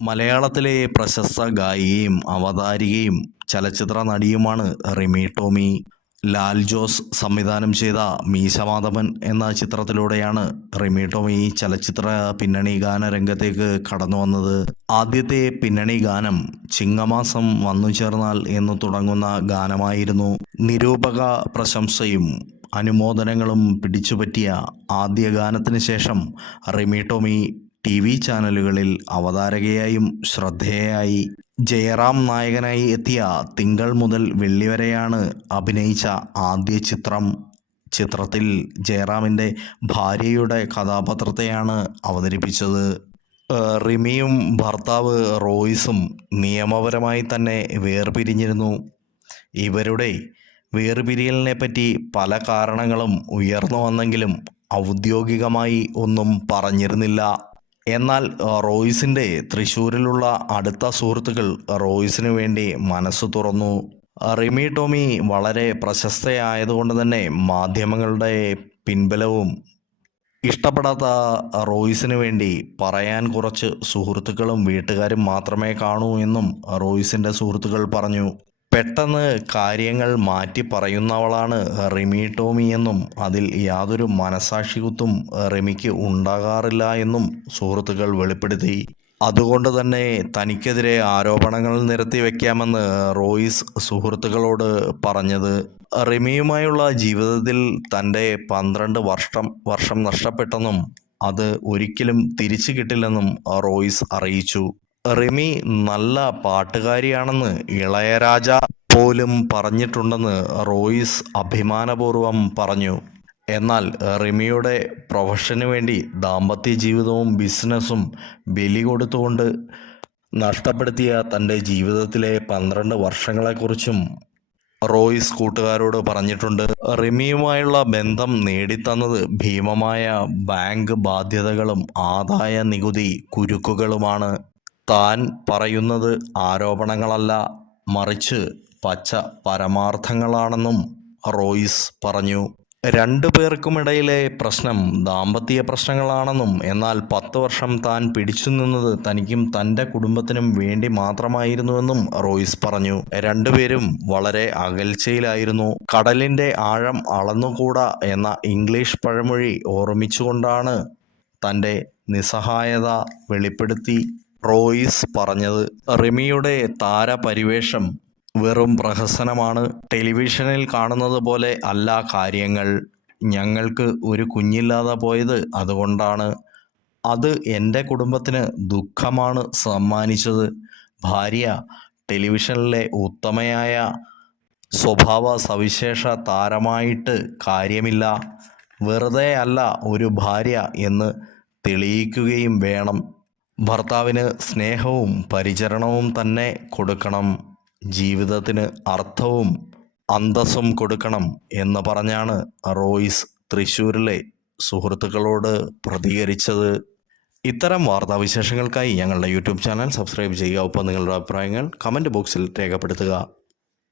മലയാളത്തിലെ പ്രശസ്ത ഗായികയും അവതാരികയും ചലച്ചിത്ര നടിയുമാണ് റിമി ടോമി. ലാൽ ജോസ് സംവിധാനം ചെയ്ത മീശമാധവൻ എന്ന ചിത്രത്തിലൂടെയാണ് റിമി ടോമി ചലച്ചിത്ര പിന്നണി ഗാന രംഗത്തേക്ക് കടന്നു വന്നത്. ആദ്യത്തെ പിന്നണി ഗാനം ചിങ്ങമാസം വന്നു ചേർന്നാൽ എന്ന് തുടങ്ങുന്ന ഗാനമായിരുന്നു. നിരൂപക പ്രശംസയും അനുമോദനങ്ങളും പിടിച്ചുപറ്റിയ ആദ്യ ഗാനത്തിന് ശേഷം റിമി ടോമി ടി വി ചാനലുകളിൽ അവതാരകയായും ശ്രദ്ധേയായി ജയറാം നായകനായി എത്തിയ തിങ്കൾ മുതൽ വെള്ളി വരെയാണ് അഭിനയിച്ച ആദ്യ ചിത്രം. ചിത്രത്തിൽ ജയറാമിന്റെ ഭാര്യയുടെ കഥാപാത്രത്തെയാണ് അവതരിപ്പിച്ചത്. റിമിയും ഭർത്താവ് റോയ്സും നിയമപരമായി തന്നെ വേർപിരിഞ്ഞിരുന്നു. ഇവരുടെ വേർപിരിയലിനെ പറ്റി പല കാരണങ്ങളും ഉയർന്നു വന്നെങ്കിലും ഔദ്യോഗികമായി ഒന്നും പറഞ്ഞിരുന്നില്ല. എന്നാൽ റോയ്സിന്റെ തൃശ്ശൂരിലുള്ള അടുത്ത സുഹൃത്തുക്കൾ റോയ്സിന് വേണ്ടി മനസ്സ് തുറന്നു. റിമി ടോമി വളരെ പ്രശസ്തയായതുകൊണ്ട് തന്നെ മാധ്യമങ്ങളുടെ പിൻബലവും ഇഷ്ടപ്പെടാത്ത റോയ്സിന് വേണ്ടി പറയാൻ കുറച്ച് സുഹൃത്തുക്കളും വീട്ടുകാരും മാത്രമേ കാണൂ എന്നും റോയ്സിന്റെ സുഹൃത്തുക്കൾ പറഞ്ഞു. പെട്ടെന്ന് കാര്യങ്ങൾ മാറ്റി പറയുന്നവളാണ് റിമി ടോമി എന്നും അതിൽ യാതൊരു മനസാക്ഷികുത്തും റിമിക്ക് ഉണ്ടാകാറില്ല എന്നും സുഹൃത്തുക്കൾ വെളിപ്പെടുത്തി. അതുകൊണ്ട് തന്നെ തനിക്കെതിരെ ആരോപണങ്ങൾ നിരത്തി വയ്ക്കാമെന്ന് റോയിസ് സുഹൃത്തുക്കളോട് പറഞ്ഞത്. റിമിയുമായുള്ള ജീവിതത്തിൽ തന്റെ പന്ത്രണ്ട് വർഷം വർഷം നഷ്ടപ്പെട്ടെന്നും അത് ഒരിക്കലും തിരിച്ചു കിട്ടില്ലെന്നും റോയിസ് അറിയിച്ചു. റിമി നല്ല പാട്ടുകാരിയാണെന്ന് ഇളയരാജ പോലും പറഞ്ഞിട്ടുണ്ടെന്ന് റോയിസ് അഭിമാനപൂർവം പറഞ്ഞു. എന്നാൽ റിമിയുടെ പ്രൊഫഷന് വേണ്ടി ദാമ്പത്യ ജീവിതവും ബിസിനസ്സും ബലി കൊടുത്തുകൊണ്ട് നഷ്ടപ്പെടുത്തിയ തന്റെ ജീവിതത്തിലെ പന്ത്രണ്ട് വർഷങ്ങളെക്കുറിച്ചും റോയിസ് കൂട്ടുകാരോട് പറഞ്ഞിട്ടുണ്ട്. റിമിയുമായുള്ള ബന്ധം നേടിത്തന്നത് ഭീമമായ ബാങ്ക് ബാധ്യതകളും ആദായ നികുതി കുരുക്കുകളുമാണ്. താൻ പറയുന്നത് ആരോപണങ്ങളല്ല മറിച്ച് പച്ച പരമാർത്ഥങ്ങളാണെന്നും റോയിസ് പറഞ്ഞു. രണ്ടു പേർക്കുമിടയിലെ പ്രശ്നം ദാമ്പത്യ പ്രശ്നങ്ങളാണെന്നും എന്നാൽ പത്ത് വർഷം താൻ പിടിച്ചു നിന്നത് തനിക്കും തന്റെ കുടുംബത്തിനും വേണ്ടി മാത്രമായിരുന്നുവെന്നും റോയിസ് പറഞ്ഞു. രണ്ടുപേരും വളരെ അകൽച്ചയിലായിരുന്നു. കടലിന്റെ ആഴം അളന്നുകൂടാ എന്ന ഇംഗ്ലീഷ് പഴമൊഴി ഓർമ്മിച്ചുകൊണ്ടാണ് തന്റെ നിസ്സഹായത വെളിപ്പെടുത്തി റോയിസ് പറഞ്ഞത് റിമിയുടെ താരപരിവേഷം വെറും പ്രഹസനമാണ്. ടെലിവിഷനിൽ കാണുന്നത് പോലെ അല്ല കാര്യങ്ങൾ. ഞങ്ങൾക്ക് ഒരു കുഞ്ഞില്ലാതെ പോയത് അതുകൊണ്ടാണ്. അത് എന്റെ കുടുംബത്തിന് ദുഃഖമാണ് സമ്മാനിച്ചത്. ഭാര്യ ടെലിവിഷനിലെ ഉത്തമയായ സ്വഭാവ സവിശേഷ താരമായിട്ട് കാര്യമില്ല. വെറുതെ അല്ല ഒരു ഭാര്യ എന്ന് തെളിയിക്കുകയും വേണം. ഭർത്താവിന് സ്നേഹവും പരിചരണവും തന്നെ കൊടുക്കണം. ജീവിതത്തിന് അർത്ഥവും അന്തസ്സും കൊടുക്കണം എന്ന് പറഞ്ഞാണ് റോയിസ് തൃശ്ശൂരിലെ സുഹൃത്തുക്കളോട് പ്രതികരിച്ചത്. ഇത്തരം വാർത്താവിശേഷങ്ങൾക്കായി ഞങ്ങളുടെ യൂട്യൂബ് ചാനൽ സബ്സ്ക്രൈബ് ചെയ്യുക. ഒപ്പം നിങ്ങളുടെ അഭിപ്രായങ്ങൾ കമന്റ് ബോക്സിൽ രേഖപ്പെടുത്തുക.